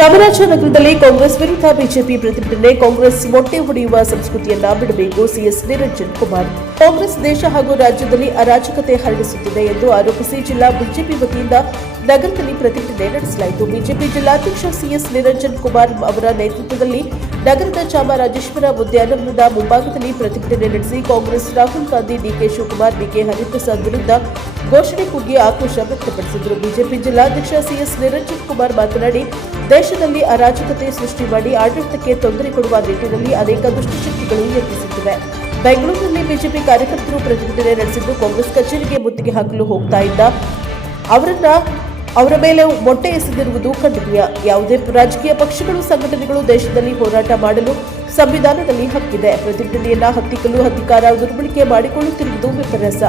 ಚಾಮರಾಜನಗರದಲ್ಲಿ ಕಾಂಗ್ರೆಸ್ ವಿರುದ್ಧ ಬಿಜೆಪಿ ಪ್ರತಿಭಟನೆ. ಕಾಂಗ್ರೆಸ್ ಮೊಟ್ಟೆ ಹೊಡೆಯುವ ಸಂಸ್ಕೃತಿಯನ್ನ ಬಿಡಬೇಕು. ಸಿಎಸ್ ನಿರಂಜನ್ ಕುಮಾರ್. ಕಾಂಗ್ರೆಸ್ ದೇಶ ಹಾಗೂ ರಾಜ್ಯದಲ್ಲಿ ಅರಾಜಕತೆ ಹರಡಿಸುತ್ತಿದೆ ಎಂದು ಆರೋಪಿಸಿ ಜಿಲ್ಲಾ ಬಿಜೆಪಿ ವತಿಯಿಂದ ನಗರದಲ್ಲಿ ಪ್ರತಿಭಟನೆ ನಡೆಸಲಾಯಿತು. ಬಿಜೆಪಿ ಜಿಲ್ಲಾಧ್ಯಕ್ಷ ಸಿಎಸ್ ನಿರಂಜನ್ ಕುಮಾರ್ ಅವರ ನೇತೃತ್ವದಲ್ಲಿ ನಗರದ ಚಾಮರಾಜೇಶ್ವರ ಉದ್ಯಾನವನದ ಮುಂಭಾಗದಲ್ಲಿ ಪ್ರತಿಭಟನೆ ನಡೆಸಿ ಕಾಂಗ್ರೆಸ್ ರಾಹುಲ್ ಗಾಂಧಿ, ಡಿಕೆ ಶಿವಕುಮಾರ್, ಬಿಕೆ ಹರಿಪ್ರಸಾದ್ ವಿರುದ್ಧ ಘೋಷಣೆ ಕೂಗಿ ಆಕ್ರೋಶ ವ್ಯಕ್ತಪಡಿಸಿದರು. ಬಿಜೆಪಿ ಜಿಲ್ಲಾಧ್ಯಕ್ಷ ಸಿಎಸ್ ನಿರಂಜನ್ ಕುಮಾರ್ ಮಾತನಾಡಿ, ದೇಶದಲ್ಲಿ ಅರಾಜಕತೆ ಸೃಷ್ಟಿ ಮಾಡಿ ಆಡಳಿತಕ್ಕೆ ತೊಂದರೆ ಕೊಡುವ ನಿಟ್ಟಿನಲ್ಲಿ ಅನೇಕ ದುಷ್ಟಶಕ್ತಿಗಳು ಯತ್ನಿಸುತ್ತಿವೆ. ಬೆಂಗಳೂರಿನಲ್ಲಿ ಬಿಜೆಪಿ ಕಾರ್ಯಕರ್ತರು ಪ್ರತಿಭಟನೆ ನಡೆಸಿದ್ದು, ಕಾಂಗ್ರೆಸ್ ಕಚೇರಿಗೆ ಮುತ್ತಿಗೆ ಹಾಕಲು ಹೋಗ್ತಾ ಇದ್ದ ಅವರ ಮೇಲೆ ಮೊಟ್ಟೆ ಎಸೆದಿರುವುದು ಖಂಡನೀಯ. ಯಾವುದೇ ರಾಜಕೀಯ ಪಕ್ಷಗಳು, ಸಂಘಟನೆಗಳು ದೇಶದಲ್ಲಿ ಹೋರಾಟ ಮಾಡಲು ಸಂವಿಧಾನದಲ್ಲಿ ಹಕ್ಕಿದೆ. ಪ್ರತಿಭಟನೆಯನ್ನ ಹತ್ತಿಕ್ಕಲು ಅಧಿಕಾರ ದುರ್ಬಳಕೆ ಮಾಡಿಕೊಳ್ಳುತ್ತಿರುವುದು ವಿಪರ್ಯಾಸ.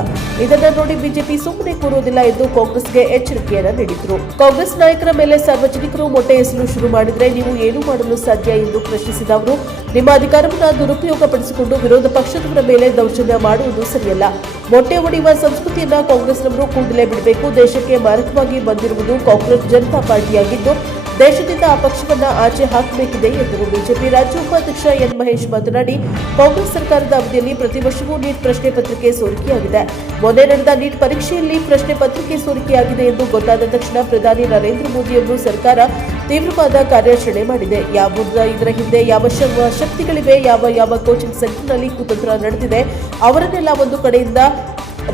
ಇದನ್ನು ನೋಡಿ ಬಿಜೆಪಿ ಸುಮ್ಮನೆ ಕೂರುವುದಿಲ್ಲ ಎಂದು ಕಾಂಗ್ರೆಸ್ಗೆ ಎಚ್ಚರಿಕೆಯನ್ನ ನೀಡಿದರು. ಕಾಂಗ್ರೆಸ್ ನಾಯಕರ ಮೇಲೆ ಸಾರ್ವಜನಿಕರು ಮೊಟ್ಟೆ ಎಸೆಯಲು ಶುರು ಮಾಡಿದರೆ ನೀವು ಏನು ಮಾಡಲು ಸಾಧ್ಯ ಎಂದು ಪ್ರಶ್ನಿಸಿದ ಅವರು, ನಿಮ್ಮ ಅಧಿಕಾರವನ್ನು ದುರುಪಯೋಗಪಡಿಸಿಕೊಂಡು ವಿರೋಧ ಪಕ್ಷದವರ ಮೇಲೆ ದೌರ್ಜನ್ಯ ಮಾಡುವುದು ಸರಿಯಲ್ಲ. ಮೊಟ್ಟೆ ಹೊಡೆಯುವ ಸಂಸ್ಕೃತಿಯನ್ನ ಕಾಂಗ್ರೆಸ್ನವರು ಕೂಡಲೇ ಬಿಡಬೇಕು. ದೇಶಕ್ಕೆ ಮಾರಕವಾಗಿ ಬಂದಿರುವುದು ಕಾಂಗ್ರೆಸ್ ಜನತಾ ಪಾರ್ಟಿಯಾಗಿದ್ದು, ದೇಶದಿಂದ ಆ ಪಕ್ಷವನ್ನ ಆಚೆ ಹಾಕಬೇಕಿದೆ ಎಂದರು. ಬಿಜೆಪಿ ರಾಜ್ಯ ಉಪಾಧ್ಯಕ್ಷ ಎನ್ ಮಹೇಶ್ ಮಾತನಾಡಿ, ಕಾಂಗ್ರೆಸ್ ಸರ್ಕಾರದ ಅವಧಿಯಲ್ಲಿ ಪ್ರತಿ ವರ್ಷವೂ ನೀಟ್ ಪ್ರಶ್ನೆ ಪತ್ರಿಕೆ ಸೋರಿಕೆಯಾಗಿದೆ. ಮೊನ್ನೆ ನಡೆದ ನೀಟ್ ಪರೀಕ್ಷೆಯಲ್ಲಿ ಪ್ರಶ್ನೆ ಪತ್ರಿಕೆ ಸೋರಿಕೆಯಾಗಿದೆ ಎಂದು ಗೊತ್ತಾದ ತಕ್ಷಣ ಪ್ರಧಾನಿ ನರೇಂದ್ರ ಮೋದಿ ಅವರು ಸರ್ಕಾರ ತೀವ್ರವಾದ ಕಾರ್ಯಾಚರಣೆ ಮಾಡಿದೆ. ಇದರ ಹಿಂದೆ ಯಾವ ಶಕ್ತಿಗಳಿವೆ, ಯಾವ ಕೋಚಿಂಗ್ ಸೆಂಟರ್ನಲ್ಲಿ ಕುತಂತ್ರ ನಡೆದಿದೆ, ಅವರನ್ನೆಲ್ಲ ಒಂದು ಕಡೆಯಿಂದ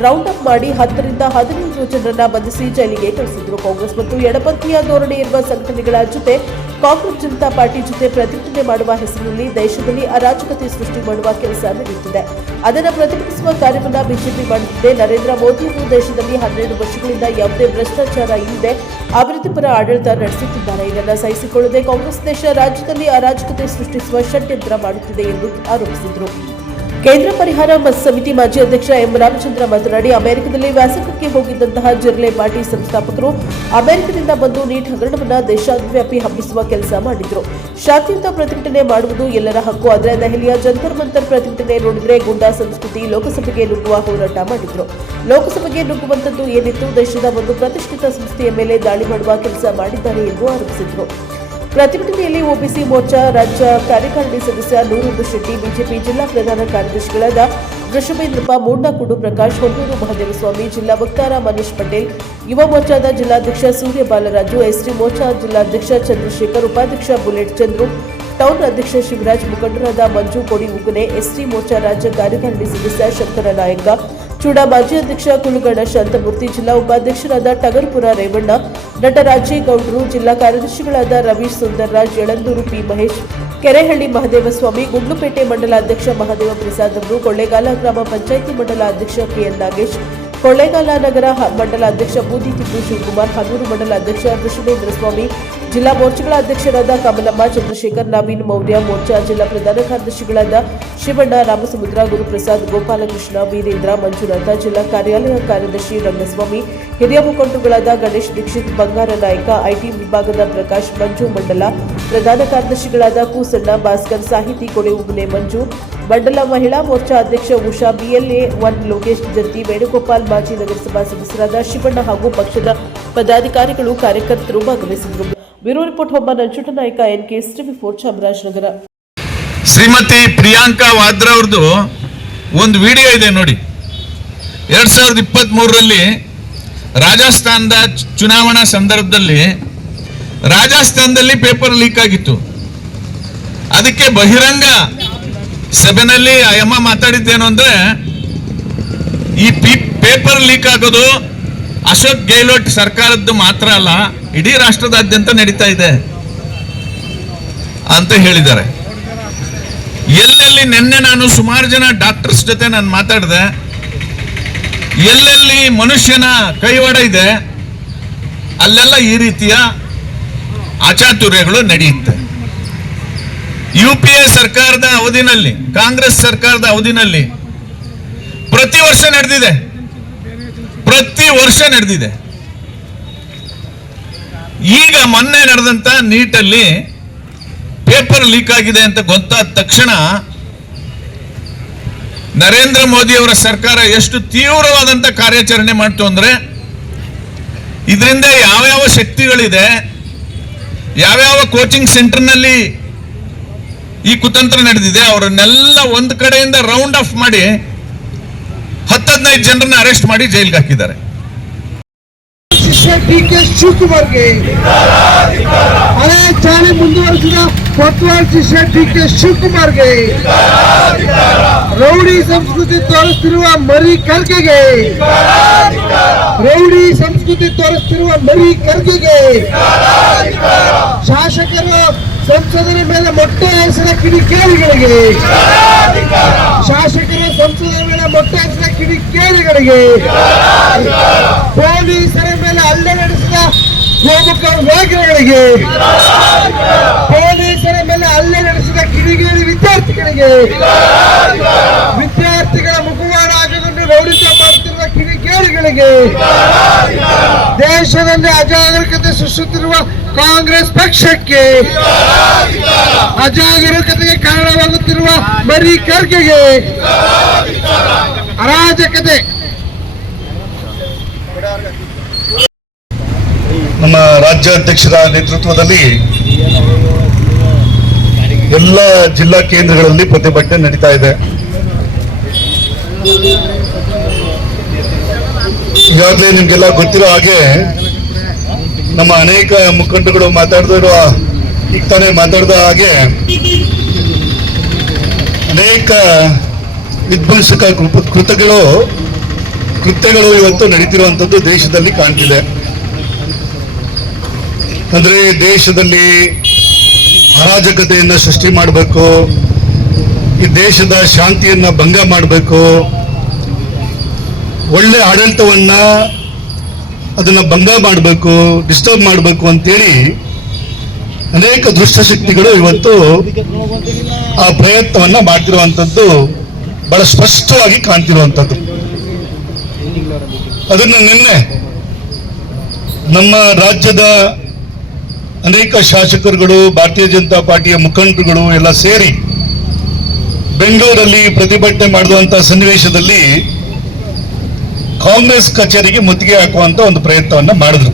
ರೌಂಡ್ ಅಪ್ ಮಾಡಿ 10 ರಿಂದ 15 ಜನರನ್ನ ಬಂಧಿಸಿ ಜೈಲಿಗೆ ಕಳಿಸಿದ್ರು. ಕಾಂಗ್ರೆಸ್ ಮತ್ತು ಎಡಪಂಥೀಯ ಧೋರಣೆ ಇರುವ ಸಂಘಟನೆಗಳ ಜೊತೆ ಕಾಂಗ್ರೆಸ್ ಜನತಾ ಪಾರ್ಟಿ ಜೊತೆ ಪ್ರತಿಭಟನೆ ಮಾಡುವ ಹೆಸರಿನಲ್ಲಿ ದೇಶದಲ್ಲಿ ಅರಾಜಕತೆ ಸೃಷ್ಟಿ ಮಾಡುವ ಕೆಲಸ ನಡೆಯುತ್ತಿದೆ. ಅದನ್ನು ಪ್ರತಿಭಟಿಸುವ ಕಾರ್ಯವನ್ನ ಬಿಜೆಪಿ ಮಾಡುತ್ತಿದೆ. ನರೇಂದ್ರ ಮೋದಿಯವರು ದೇಶದಲ್ಲಿ 12 ವರ್ಷಗಳಿಂದ ಯಾವುದೇ ಭ್ರಷ್ಟಾಚಾರ ಇಲ್ಲದೆ ಅಭಿವೃದ್ಧಿಪರ ಆಡಳಿತ ನಡೆಸುತ್ತಿದ್ದಾರೆ. ಇದನ್ನು ಸಹಿಸಿಕೊಳ್ಳದೆ ಕಾಂಗ್ರೆಸ್ ದೇಶ ರಾಜ್ಯದಲ್ಲಿ ಅರಾಜಕತೆ ಸೃಷ್ಟಿಸುವ ಷಡ್ಯಂತ್ರ ಮಾಡುತ್ತಿದೆ ಎಂದು ಆರೋಪಿಸಿದರು. ಕೇಂದ್ರ ಪರಿಹಾರ ಸಮಿತಿ ಮಾಜಿ ಅಧ್ಯಕ್ಷ ಎಂ ರಾಮಚಂದ್ರ ಮಾತನಾಡಿ, ಅಮೆರಿಕದಲ್ಲಿ ವ್ಯಾಸಂಗಕ್ಕೆ ಹೋಗಿದ್ದಂತಹ ಜಿರ್ಲೆ ಪಾರ್ಟಿ ಸಂಸ್ಥಾಪಕರು ಅಮೆರಿಕದಿಂದ ಬಂದು ನೀಟ್ ಹಗರಣವನ್ನು ದೇಶವ್ಯಾಪಿ ಹಬ್ಬಿಸುವ ಕೆಲಸ ಮಾಡಿದ್ರು. ಶಾಂತಿಯುತ ಪ್ರತಿಭಟನೆ ಮಾಡುವುದು ಎಲ್ಲರ ಹಕ್ಕು. ಆದರೆ ದೆಹಲಿಯ ಜಂತರ್ ಮಂತರ್ ಪ್ರತಿಭಟನೆ ನೋಡಿದ್ರೆ ಗುಂಡಾ ಸಂಸ್ಕೃತಿ. ಲೋಕಸಭೆಗೆ ನುಗ್ಗುವ ಹೋರಾಟ ಮಾಡಿದ್ರು. ಲೋಕಸಭೆಗೆ ನುಗ್ಗುವಂತದ್ದು ಏನಿತ್ತು, ದೇಶದ ಒಂದು ಪ್ರತಿಷ್ಠಿತ ಸಂಸ್ಥೆಯ ಮೇಲೆ ದಾಳಿ ಮಾಡುವ ಕೆಲಸ ಮಾಡಿದ್ದಾರೆ ಎಂದು ಆರೋಪಿಸಿದರು. ಪ್ರತಿಭಟನೆಯಲ್ಲಿ ಒಬಿಸಿ ಮೋರ್ಚಾ ರಾಜ್ಯ ಕಾರ್ಯಕಾರಿಣಿ ಸದಸ್ಯ ನೂರುಂದು ಶೆಟ್ಟಿ, ಬಿಜೆಪಿ ಜಿಲ್ಲಾ ಪ್ರಧಾನ ಕಾರ್ಯದರ್ಶಿಗಳಾದ ವೃಷಭೇಂದ್ರಪ್ಪ, ಮೂಡ್ನಾಕುಡು ಪ್ರಕಾಶ್, ಹೊನ್ನೂರು ಮಹದೇವಸ್ವಾಮಿ, ಜಿಲ್ಲಾ ವಕ್ತಾರ ಮನೀಶ್ ಪಟೇಲ್, ಯುವ ಮೋರ್ಚಾದ ಜಿಲ್ಲಾಧ್ಯಕ್ಷ ಸೂರ್ಯ ಬಾಲರಾಜು, ಎಸ್ಟಿ ಮೋರ್ಚಾ ಜಿಲ್ಲಾಧ್ಯಕ್ಷ ಚಂದ್ರಶೇಖರ್, ಉಪಾಧ್ಯಕ್ಷ ಬುಲೆಟ್ ಚಂದ್ರು, ಟೌನ್ ಅಧ್ಯಕ್ಷ ಶಿವರಾಜ್, ಮುಖಂಡರಾದ ಮಂಜು ಕೊಡಿ ಉಗುನೆ, ಎಸ್ಟಿ ಮೋರ್ಚಾ ರಾಜ್ಯ ಕಾರ್ಯಕಾರಿಣಿ ಸದಸ್ಯ ಶಂಕರ ನಾಯಕ, ಚೂಡಾ ಮಾಜಿ ಅಧ್ಯಕ್ಷ ಕುಳುಗಣ ಶಾಂತಮೂರ್ತಿ, ಜಿಲ್ಲಾ ಉಪಾಧ್ಯಕ್ಷರಾದ ಟಗರ್ಪುರ ರೇವಣ್ಣ, ನಟರಾಜೇಗೌಡರು, ಜಿಲ್ಲಾ ಕಾರ್ಯದರ್ಶಿಗಳಾದ ರವೀಶ್ ಸುಂದರ್ರಾಜ್, ಯಳಂದೂರು ಪಿ ಮಹೇಶ್, ಕೆರೆಹಳ್ಳಿ ಮಹದೇವಸ್ವಾಮಿ, ಗುಂಡ್ಲುಪೇಟೆ ಮಂಡಲಾಧ್ಯಕ್ಷ ಮಹದೇವ ಪ್ರಸಾದ್ ಅವರು, ಕೊಳ್ಳೇಗಾಲ ಗ್ರಾಮ ಪಂಚಾಯಿತಿ ಮಂಡಲಾಧ್ಯಕ್ಷ ಕೆಎನ್ ನಾಗೇಶ್, ಕೊಳ್ಳೇಗಾಲ ನಗರ ಮಂಡಲಾಧ್ಯಕ್ಷ ಬೂದಿ ತಿಪ್ಪು ಶಿವಕುಮಾರ್, ಹನೂರು ಮಂಡಲಾಧ್ಯಕ್ಷ ವೃಷಭೇಂದ್ರ ಸ್ವಾಮಿ, ಜಿಲ್ಲಾ ಮೋರ್ಚಾಗಳ ಅಧ್ಯಕ್ಷರಾದ ಕಮಲಮ್ಮ, ಚಂದ್ರಶೇಖರ್, ನವೀನ್ ಮೌರ್ಯ, ಮೋರ್ಚಾ ಜಿಲ್ಲಾ ಪ್ರಧಾನ ಕಾರ್ಯದರ್ಶಿಗಳಾದ ಶಿವಣ್ಣ, ರಾಮಸಮುದ್ರ, ಗುರುಪ್ರಸಾದ್, ಗೋಪಾಲಕೃಷ್ಣ, ವೀರೇಂದ್ರ, ಮಂಜುನಾಥ, ಜಿಲ್ಲಾ ಕಾರ್ಯಾಲಯ ಕಾರ್ಯದರ್ಶಿ ರಂಗಸ್ವಾಮಿ, ಹಿರಿಯ ಮುಖಂಡರುಗಳಾದ ಗಣೇಶ್ ದೀಕ್ಷಿತ್, ಬಂಗಾರ ನಾಯಕ, ಐಟಿ ವಿಭಾಗದ ಪ್ರಕಾಶ್, ಮಂಜು ಮಂಡಲ, ಪ್ರಧಾನ ಕಾರ್ಯದರ್ಶಿಗಳಾದ ಕೂಸಣ್ಣ, ಭಾಸ್ಕರ್, ಸಾಹಿತಿ ಕೊಡೆ ಉಗುನೆ ಮಂಜು, ಮಂಡಲ ಮಹಿಳಾ ಮೋರ್ಚಾ ಅಧ್ಯಕ್ಷ ಉಷಾ, ಬಿಎಲ್ಎ 1 ಲೋಕೇಶ್ ಜತ್ತಿ, ವೇಣುಗೋಪಾಲ್, ಮಾಜಿ ನಗರಸಭಾ ಸದಸ್ಯರಾದ ಶಿವಣ್ಣ ಹಾಗೂ ಪಕ್ಷದ ಪದಾಧಿಕಾರಿಗಳು, ಕಾರ್ಯಕರ್ತರು ಭಾಗವಹಿಸಿದರು. Bureau report Homma Nanjundanayaka, NK TV4 Chamarajanagar. Shrimati Priyanka Vadra ಅವ್ರದ್ದು ಒಂದು ವಿಡಿಯೋ ಇದೆ ನೋಡಿ. 2023ರಲ್ಲಿ ರಾಜಸ್ಥಾನದ ಚುನಾವಣಾ ಸಂದರ್ಭದಲ್ಲಿ ರಾಜಸ್ಥಾನದಲ್ಲಿ ಪೇಪರ್ ಲೀಕ್ ಆಗಿತ್ತು. ಅದಕ್ಕೆ ಬಹಿರಂಗ ಸಭೆಯಲ್ಲಿ ಅಮ್ಮ ಮಾತಾಡಿದ್ದೇನು ಅಂದ್ರೆ, ಈ ಪೇಪರ್ ಲೀಕ್ ಆಗೋದು ಅಶೋಕ್ ಗೆಹ್ಲೋಟ್ ಸರ್ಕಾರದ್ದು ಮಾತ್ರ ಅಲ್ಲ, ಇಡೀ ರಾಷ್ಟ್ರದಾದ್ಯಂತ ನಡೀತಾ ಇದೆ ಅಂತ ಹೇಳಿದ್ದಾರೆ. ಎಲ್ಲೆಲ್ಲಿ ನಿನ್ನೆ ನಾನು ಸುಮಾರು ಜನ ಡಾಕ್ಟರ್ಸ್ ಜೊತೆ ನಾನು ಮಾತಾಡಿದೆ, ಎಲ್ಲೆಲ್ಲಿ ಮನುಷ್ಯನ ಕೈವಾಡ ಇದೆ ಅಲ್ಲೆಲ್ಲ ಈ ರೀತಿಯ ಅಚಾತುರ್ಯಗಳು ನಡೆಯುತ್ತೆ. UPA ಸರ್ಕಾರದ ಅವಧಿನಲ್ಲಿ, ಕಾಂಗ್ರೆಸ್ ಸರ್ಕಾರದ ಅವಧಿನಲ್ಲಿ ಪ್ರತಿ ವರ್ಷ ನಡೆದಿದೆ. ಈಗ ಮೊನ್ನೆ ನಡೆದಂತ ನೀಟಲ್ಲಿ ಪೇಪರ್ ಲೀಕ್ ಆಗಿದೆ ಅಂತ ಗೊತ್ತಾದ ತಕ್ಷಣ ನರೇಂದ್ರ ಮೋದಿ ಅವರ ಸರ್ಕಾರ ಎಷ್ಟು ತೀವ್ರವಾದಂತ ಕಾರ್ಯಾಚರಣೆ ಮಾಡ್ತು ಅಂದ್ರೆ, ಇದರಿಂದ ಯಾವ ಶಕ್ತಿಗಳಿದೆ, ಯಾವ್ಯಾವ ಕೋಚಿಂಗ್ ಸೆಂಟರ್ನಲ್ಲಿ ಈ ಕುತಂತ್ರ ನಡೆದಿದೆ ಅವರನ್ನೆಲ್ಲ ಒಂದು ಕಡೆಯಿಂದ ರೌಂಡ್ ಆಫ್ ಮಾಡಿ 10-15 ಜನರನ್ನ ಅರೆಸ್ಟ್ ಮಾಡಿ ಜೈಲ್ಗೆ ಹಾಕಿದ್ದಾರೆ. ಶಿಷ್ಯ ಡಿ.ಕೆ. ಶಿವಕುಮಾರ್ಗೆ ಹಳೆ ಚಾಳಿ ಮುಂದುವರೆಸಿದ ಕೊತ್ವಾಲ್ ಶಿಷ್ಯ ಡಿ.ಕೆ. ಶಿವಕುಮಾರ್ಗೆ ರೌಡಿ ಸಂಸ್ಕೃತಿ ತೋರಿಸುತ್ತಿರುವ ಮರಿ ಖರ್ಗೆಗೆ ರೌಡಿ ಸಂಸ್ಕೃತಿ ತೋರಿಸುತ್ತಿರುವ ಮರಿ ಖರ್ಗೆಗೆ ಶಾಸಕರು ಸಂಸದರ ಮೇಲೆ ಮೊಟ್ಟೆ ಹಾಯಿಸಿದ ಕಿಡಿಕೇಡಿಗಳಿಗೆ ಶಾಸಕರು ಸಂಸದರ ಮೇಲೆ ಮೊಟ್ಟೆ ಹಾಯಿಸಿದ ಕಿಡಿಕೇಡಿಗಳಿಗೆ ಪೊಲೀಸರ ಮೇಲೆ ಹಲ್ಲೆ ನಡೆಸಿದ ಗೋಮುಖ ವ್ಯಾಘ್ರಗಳಿಗೆ ಪೊಲೀಸರ ಮೇಲೆ ಹಲ್ಲೆ ನಡೆಸಿದ ಕಿಡಿಗೇಡಿ ವಿದ್ಯಾರ್ಥಿಗಳಿಗೆ ವಿದ್ಯಾರ್ಥಿಗಳ ಮುಖವಾಡ ಹಾಕಿಕೊಂಡು ರೌಡಿತ ಮಾಡುತ್ತಿರುವ ಕಿಡಿಗೇಡಿಗಳಿಗೆ ದೇಶದಲ್ಲಿ ಅಜಾಗರೂಕತೆ ಸೃಷ್ಟಿಸುತ್ತಿರುವ ಕಾಂಗ್ರೆಸ್ ಪಕ್ಷಕ್ಕೆ ಅಜಾಗರೂಕತೆಗೆ ಕಾರಣವಾಗುತ್ತಿರುವ ಮರಿ ಖರ್ಗೆಗೆ ಅರಾಜಕತೆ ನಮ್ಮ ರಾಜ್ಯಾಧ್ಯಕ್ಷರ ನೇತೃತ್ವದಲ್ಲಿ ಎಲ್ಲ ಜಿಲ್ಲಾ ಕೇಂದ್ರಗಳಲ್ಲಿ ಪ್ರತಿಭಟನೆ ನಡೀತಾ ಇದೆ. ಈಗಾಗಲೇ ನಿಮ್ಗೆಲ್ಲ ಗೊತ್ತಿರೋ ಹಾಗೆ ನಮ್ಮ ಅನೇಕ ಮುಖಂಡಗಳು ಈಗ ತಾನೇ ಮಾತಾಡಿದ ಹಾಗೆ ಅನೇಕ ವಿಧ್ವಂಸಕ ಕೃತ್ಯಗಳು ಇವತ್ತು ನಡೀತಿರುವಂಥದ್ದು ದೇಶದಲ್ಲಿ ಕಾಣ್ತಿದೆ. ಅಂದ್ರೆ ದೇಶದಲ್ಲಿ ಅರಾಜಕತೆಯನ್ನ ಸೃಷ್ಟಿ ಮಾಡಬೇಕು, ಈ ದೇಶದ ಶಾಂತಿಯನ್ನ ಭಂಗ ಮಾಡಬೇಕು, ಒಳ್ಳೆ ಆಡಳಿತವನ್ನ ಅದನ್ನ ಭಂಗ ಮಾಡಬೇಕು, ಡಿಸ್ಟರ್ಬ್ ಮಾಡಬೇಕು ಅಂತೇಳಿ ಅನೇಕ ದುಷ್ಟಶಕ್ತಿಗಳು ಇವತ್ತು ಆ ಪ್ರಯತ್ನವನ್ನ ಮಾಡ್ತಿರುವಂಥದ್ದು ಬಹಳ ಸ್ಪಷ್ಟವಾಗಿ ಕಾಣ್ತಿರುವಂಥದ್ದು. ಅದನ್ನ ನಿನ್ನೆ ನಮ್ಮ ರಾಜ್ಯದ ಅನೇಕ ಶಾಸಕರುಗಳು, ಭಾರತೀಯ ಜನತಾ ಪಾರ್ಟಿಯ ಮುಖಂಡರುಗಳು ಎಲ್ಲ ಸೇರಿ ಬೆಂಗಳೂರಲ್ಲಿ ಪ್ರತಿಭಟನೆ ಮಾಡುವಂತ ಸನ್ನಿವೇಶದಲ್ಲಿ ಕಾಂಗ್ರೆಸ್ ಕಚೇರಿಗೆ ಮುತ್ತಿಗೆ ಹಾಕುವಂತ ಒಂದು ಪ್ರಯತ್ನವನ್ನ ಮಾಡಿದ್ರು.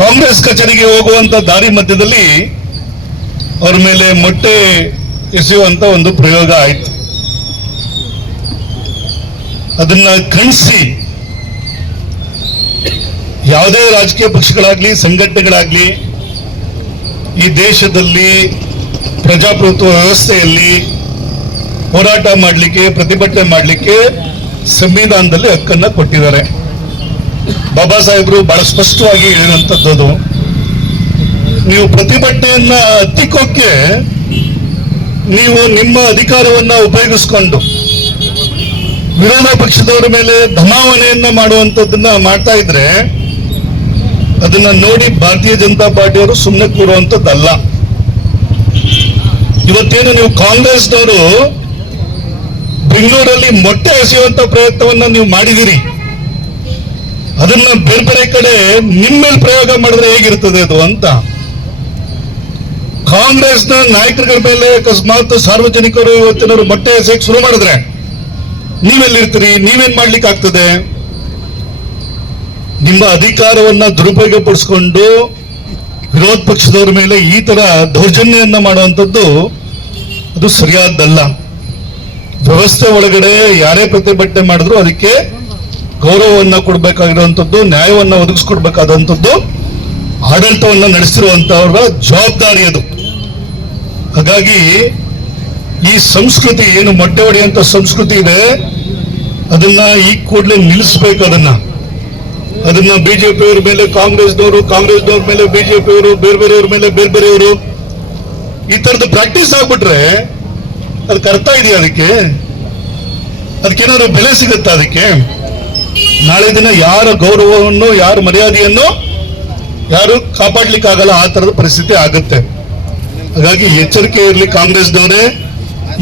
ಕಾಂಗ್ರೆಸ್ ಕಚೇರಿಗೆ ಹೋಗುವಂತ ದಾರಿ ಮಧ್ಯದಲ್ಲಿ ಅವ್ರ ಮೇಲೆ ಮೊಟ್ಟೆ ಎಸೆಯುವಂತ ಒಂದು ಪ್ರಯೋಗ ಆಯಿತು. ಅದನ್ನ ಖಂಡಿಸಿ ಯಾವುದೇ ರಾಜಕೀಯ ಪಕ್ಷಗಳಾಗ್ಲಿ ಸಂಘಟನೆಗಳಾಗ್ಲಿ ಈ ದೇಶದಲ್ಲಿ ಪ್ರಜಾಪ್ರಭುತ್ವ ವ್ಯವಸ್ಥೆಯಲ್ಲಿ ಹೋರಾಟ ಮಾಡಲಿಕ್ಕೆ, ಪ್ರತಿಭಟನೆ ಮಾಡಲಿಕ್ಕೆ ಸಂವಿಧಾನದಲ್ಲಿ ಹಕ್ಕನ್ನ ಕೊಟ್ಟಿದ್ದಾರೆ. ಬಾಬಾ ಸಾಹೇಬರು ಬಹಳ ಸ್ಪಷ್ಟವಾಗಿ ಹೇಳಿರುವಂತದ್ದು, ನೀವು ಪ್ರತಿಭಟನೆಯನ್ನ ಹತ್ತಿಕ್ಕೋಕ್ಕೆ ನೀವು ನಿಮ್ಮ ಅಧಿಕಾರವನ್ನ ಉಪಯೋಗಿಸ್ಕೊಂಡು ವಿರೋಧ ಪಕ್ಷದವರ ಮೇಲೆ ಧಮಾವಣೆಯನ್ನ ಮಾಡುವಂತದ್ದನ್ನ ಮಾಡ್ತಾ ಇದ್ರೆ ಅದನ್ನ ನೋಡಿ ಭಾರತೀಯ ಜನತಾ ಪಾರ್ಟಿಯವರು ಸುಮ್ಮನೆ ಕೂರುವಂತದ್ದಲ್ಲ. ಇವತ್ತೇನು ನೀವು ಕಾಂಗ್ರೆಸ್ನವರು ಬೆಂಗಳೂರಲ್ಲಿ ಮೊಟ್ಟೆ ಎಸೆಯುವಂತ ಪ್ರಯತ್ನವನ್ನ ನೀವು ಮಾಡಿದಿರಿ, ಅದನ್ನ ಬೇರೆ ಬೇರೆ ಕಡೆ ನಿಮ್ಮೇಲೆ ಪ್ರಯೋಗ ಮಾಡಿದ್ರೆ ಹೇಗಿರ್ತದೆ ಅದು ಅಂತ. ಕಾಂಗ್ರೆಸ್ನ ನಾಯಕರುಗಳ ಮೇಲೆ ಅಕಸ್ಮಾತ್ ಸಾರ್ವಜನಿಕರು ಇವತ್ತಿನವರು ಮೊಟ್ಟೆ ಎಸೆಯಕ್ಕೆ ಶುರು ಮಾಡಿದ್ರೆ ನೀವೆಲ್ಲಿರ್ತೀರಿ? ನೀವೇನ್ ಮಾಡ್ಲಿಕ್ಕೆ ಆಗ್ತದೆ? ನಿಮ್ಮ ಅಧಿಕಾರವನ್ನ ದುರುಪಯೋಗ ಪಡಿಸ್ಕೊಂಡು ವಿರೋಧ ಪಕ್ಷದವರ ಮೇಲೆ ಈ ತರ ದೌರ್ಜನ್ಯವನ್ನ ಮಾಡುವಂಥದ್ದು ಅದು ಸರಿಯಾದ್ದಲ್ಲ. ವ್ಯವಸ್ಥೆ ಒಳಗಡೆ ಯಾರೇ ಪ್ರತಿಭಟನೆ ಮಾಡಿದ್ರು ಅದಕ್ಕೆ ಗೌರವವನ್ನ ಕೊಡ್ಬೇಕಾಗಿರುವಂಥದ್ದು, ನ್ಯಾಯವನ್ನ ಒದಗಿಸ್ಕೊಡ್ಬೇಕಾದಂಥದ್ದು ಆಡಳಿತವನ್ನ ನಡೆಸಿರುವಂತವರ ಜವಾಬ್ದಾರಿ ಅದು. ಹಾಗಾಗಿ ಈ ಸಂಸ್ಕೃತಿ ಏನು ಮೊಟ್ಟೆ ಹೊಡೆಯುವಂತ ಸಂಸ್ಕೃತಿ ಇದೆ ಅದನ್ನ ಈ ಕೂಡಲೇ ನಿಲ್ಲಿಸಬೇಕು. ಅದನ್ನ ಬಿಜೆಪಿಯವ್ರ ಮೇಲೆ ಕಾಂಗ್ರೆಸ್ನವರು, ಕಾಂಗ್ರೆಸ್ನವ್ರ ಮೇಲೆ ಬಿಜೆಪಿಯವರು, ಬೇರೆ ಬೇರೆಯವ್ರ ಮೇಲೆ ಬೇರೆ ಬೇರೆಯವರು, ಈ ತರದ ಪ್ರಾಕ್ಟೀಸ್ ಆಗ್ಬಿಟ್ರೆ ಅದಕ್ಕೆ ಅರ್ಥ ಇದೆಯಾ? ಅದಕ್ಕೇನಾದ್ರು ಬೆಲೆ ಸಿಗುತ್ತಾ? ಅದಕ್ಕೆ ನಾಳೆ ದಿನ ಯಾರ ಗೌರವವನ್ನು, ಯಾರ ಮರ್ಯಾದೆಯನ್ನು ಯಾರು ಕಾಪಾಡ್ಲಿಕ್ಕಾಗಲ್ಲ, ಆ ತರದ ಪರಿಸ್ಥಿತಿ ಆಗುತ್ತೆ. ಹಾಗಾಗಿ ಎಚ್ಚರಿಕೆ ಇರಲಿ ಕಾಂಗ್ರೆಸ್ನವರೇ,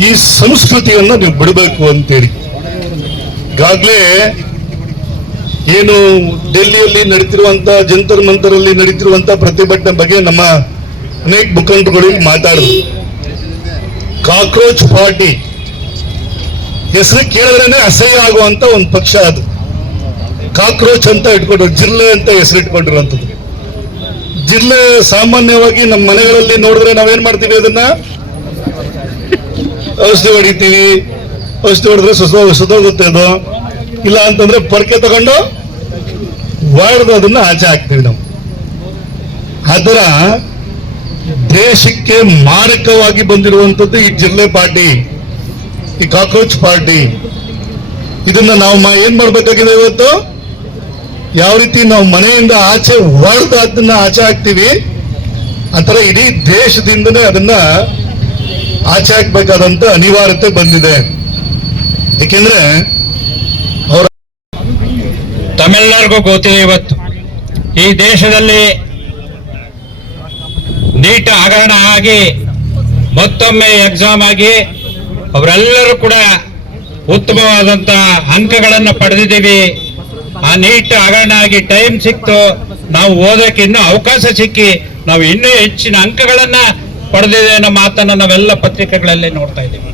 ಈ ಸಂಸ್ಕೃತಿಯನ್ನು ನೀವು ಬಿಡಬೇಕು ಅಂತೇಳಿ. ಈಗಾಗಲೇ ಏನು ಡೆಲ್ಲಿಯಲ್ಲಿ ನಡೀತಿರುವಂತ ಜಂತರ್ ಮಂತರಲ್ಲಿ ನಡೀತಿರುವಂತ ಪ್ರತಿಭಟನೆ ಬಗ್ಗೆ ನಮ್ಮ ಅನೇಕ ಮುಖಂಡರುಗಳು ಮಾತಾಡಿದ್ರು. ಕಾಕ್ರೋಚ್ ಪಾರ್ಟಿ ಹೆಸರು ಕೇಳಿದ್ರೇನೆ ಅಸಹ್ಯ ಆಗುವಂತ ಒಂದು ಪಕ್ಷ ಅದು. ಕಾಕ್ರೋಚ್ ಅಂತ ಇಟ್ಕೊಂಡ್ರು, ಜಿರ್ಲೆ ಅಂತ ಹೆಸರು ಇಟ್ಕೊಂಡಿರುವಂಥದ್ದು. ಜಿಲ್ಲೆ ಸಾಮಾನ್ಯವಾಗಿ ನಮ್ಮ ಮನೆಗಳಲ್ಲಿ ನೋಡಿದ್ರೆ ನಾವೇನ್ ಮಾಡ್ತೀವಿ, ಅದನ್ನ ಔಷಧಿ ಹೊಡಿತೀವಿ. ಔಷಧಿ ಹೊಡೆದ್ರೆ ಸುತ್ತೋಗುತ್ತೆ. ಅದು ಇಲ್ಲ ಅಂತಂದ್ರೆ ಪೊರಕೆ ತಗೊಂಡು ಹೊಡೆದು ಅದನ್ನ ಆಚೆ ಹಾಕ್ತೀವಿ ನಾವು. ಅದರ ದೇಶಕ್ಕೆ ಮಾರಕವಾಗಿ ಬಂದಿರುವಂತದ್ದು ಈ ಜಿಲ್ಲೆ ಪಾರ್ಟಿ, ಈ ಕಾಕ್ರೋಚ್ ಪಾರ್ಟಿ. ಇದನ್ನ ನಾವು ಏನ್ ಮಾಡ್ಬೇಕಾಗಿದೆ ಇವತ್ತು? ಯಾವ ರೀತಿ ನಾವು ಮನೆಯಿಂದ ಆಚೆ ಹೊಡೆದು ಅದನ್ನ ಆಚೆ ಹಾಕ್ತೀವಿ, ಆತರ ಇಡೀ ದೇಶದಿಂದನೇ ಅದನ್ನ ಆಚೆ ಹಾಕ್ಬೇಕಾದಂತ ಅನಿವಾರ್ಯತೆ ಬಂದಿದೆ. ಏಕೆಂದ್ರೆ ಅವರ ತಮ್ಮೆಲ್ಲರಿಗೂ ಗೊತ್ತಿದೆ, ಇವತ್ತು ಈ ದೇಶದಲ್ಲಿ ನೀಟ್ ಹಗರಣ ಆಗಿ ಮತ್ತೊಮ್ಮೆ ಎಕ್ಸಾಮ್ ಆಗಿ ಅವರೆಲ್ಲರೂ ಕೂಡ ಉತ್ತಮವಾದಂತ ಅಂಕಗಳನ್ನು ಪಡೆದಿದ್ದೀವಿ. ಆ ನೀಟ್ ಹಗರಣ ಆಗಿ ಟೈಮ್ ಸಿಕ್ತು, ನಾವು ಓದಕ್ಕೆ ಇನ್ನೂ ಅವಕಾಶ ಸಿಕ್ಕಿ ನಾವು ಇನ್ನೂ ಹೆಚ್ಚಿನ ಅಂಕಗಳನ್ನ ಪಡೆದಿದೆ ಅನ್ನೋ ಮಾತನ್ನ ನಾವೆಲ್ಲ ಪತ್ರಿಕೆಗಳಲ್ಲಿ ನೋಡ್ತಾ ಇದ್ದೀವಿ.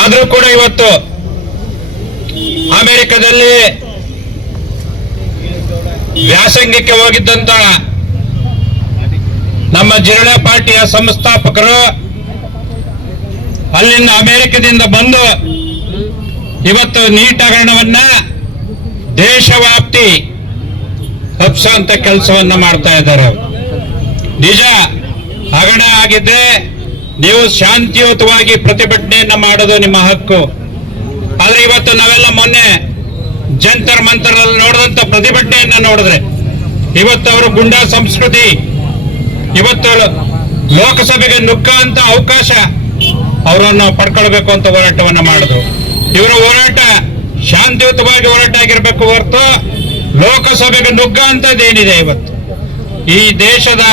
ಆದ್ರೂ ಕೂಡ ಇವತ್ತು ಅಮೆರಿಕದಲ್ಲಿ ವ್ಯಾಸಂಗಕ್ಕೆ ಹೋಗಿದ್ದಂತ ನಮ್ಮ ಜಿರಳೆ ಪಾರ್ಟಿಯ ಸಂಸ್ಥಾಪಕರು ಅಲ್ಲಿಂದ ಅಮೆರಿಕದಿಂದ ಬಂದು ಇವತ್ತು ನೀಟ್ ಹಗರಣವನ್ನ ದೇಶವ್ಯಾಪ್ತಿ ಹಬ್ಸಂತ ಕೆಲಸವನ್ನ ಮಾಡ್ತಾ ಇದ್ದಾರೆ. ನಿಜ ಹಗರಣ ಆಗಿದ್ರೆ ನೀವು ಶಾಂತಿಯುತವಾಗಿ ಪ್ರತಿಭಟನೆಯನ್ನ ಮಾಡೋದು ನಿಮ್ಮ ಹಕ್ಕು. ಆದ್ರೆ ಇವತ್ತು ನಾವೆಲ್ಲ ಮೊನ್ನೆ ಜಂತರ್ ಮಂತರಲ್ಲಿ ನೋಡಿದಂತ ಪ್ರತಿಭಟನೆಯನ್ನ ನೋಡಿದ್ರೆ ಇವತ್ತು ಅವರು ಗುಂಡಾ ಸಂಸ್ಕೃತಿ, ಇವತ್ತು ಲೋಕಸಭೆಗೆ ನುಗ್ಗ ಅಂತ ಅವಕಾಶ ಅವರನ್ನು ಪಡ್ಕೊಳ್ಬೇಕು ಅಂತ ಹೋರಾಟವನ್ನ ಮಾಡಿದ್ರು. ಇವರ ಹೋರಾಟ ಶಾಂತಿಯುತವಾಗಿ ಹೋರಾಟ ಆಗಿರ್ಬೇಕು ಹೊರತು ಲೋಕಸಭೆಗೆ ನುಗ್ಗ ಅಂತದ್ದೇನಿದೆ ಇವತ್ತು ಈ ದೇಶದ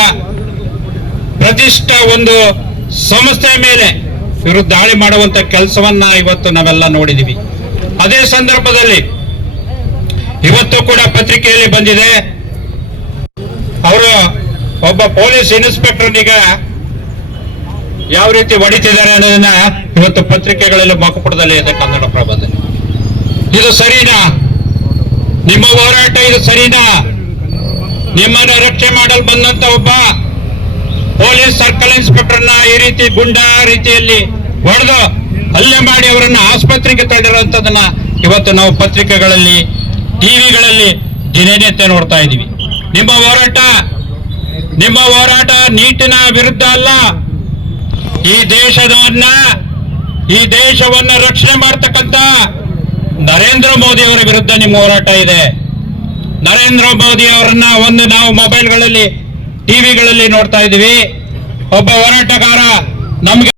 ಪ್ರತಿಷ್ಠ ಒಂದು ಸಂಸ್ಥೆ ಮೇಲೆ ಇವರು ದಾಳಿ ಮಾಡುವಂತ ಕೆಲಸವನ್ನ ಇವತ್ತು ನಾವೆಲ್ಲ ನೋಡಿದೀವಿ. ಅದೇ ಸಂದರ್ಭದಲ್ಲಿ ಇವತ್ತು ಕೂಡ ಪತ್ರಿಕೆಯಲ್ಲಿ ಬಂದಿದೆ, ಅವರು ಒಬ್ಬ ಪೊಲೀಸ್ ಇನ್ಸ್ಪೆಕ್ಟರ್ನೀಗ ಯಾವ ರೀತಿ ಹೊಡಿತಿದ್ದಾರೆ ಅನ್ನೋದನ್ನ ಇವತ್ತು ಪತ್ರಿಕೆಗಳಲ್ಲಿ ಮುಖಪುಟದಲ್ಲಿ ಇದೆ, ಕನ್ನಡಪ್ರಭದಲ್ಲಿ. ಇದು ಸರಿನಾ? ನಿಮ್ಮ ಹೋರಾಟ ಇದು ಸರಿನಾ? ನಿಮ್ಮನ್ನ ರಕ್ಷಣೆ ಮಾಡಲು ಬಂದಂತ ಒಬ್ಬ ಪೊಲೀಸ್ ಸರ್ಕಲ್ ಇನ್ಸ್ಪೆಕ್ಟರ್ನ ಈ ರೀತಿ ಗುಂಡಾ ರೀತಿಯಲ್ಲಿ ಹೊಡೆದು ಹಲ್ಲೆ ಮಾಡಿ ಅವರನ್ನ ಆಸ್ಪತ್ರೆಗೆ ತಳ್ಳಿರುವಂತದನ್ನ ಇವತ್ತು ನಾವು ಪತ್ರಿಕೆಗಳಲ್ಲಿ, ಟಿವಿಗಳಲ್ಲಿ ದಿನನಿತ್ಯ ನೋಡ್ತಾ ಇದ್ದೀವಿ. ನಿಮ್ಮ ಹೋರಾಟ ನೀಟಿನ ವಿರುದ್ಧ ಅಲ್ಲ, ಈ ದೇಶವನ್ನ ರಕ್ಷಣೆ ಮಾಡ್ತಕ್ಕಂಥ ನರೇಂದ್ರ ಮೋದಿ ಅವರ ವಿರುದ್ಧ ನಿಮ್ಮ ಹೋರಾಟ ಇದೆ. ನರೇಂದ್ರ ಮೋದಿ ಅವರನ್ನ ನಾವು ಮೊಬೈಲ್ಗಳಲ್ಲಿ, ಟಿವಿಗಳಲ್ಲಿ ನೋಡ್ತಾ ಇದ್ದೀವಿ. ಒಬ್ಬ ಹೋರಾಟಗಾರ ನಮ್ಗೆ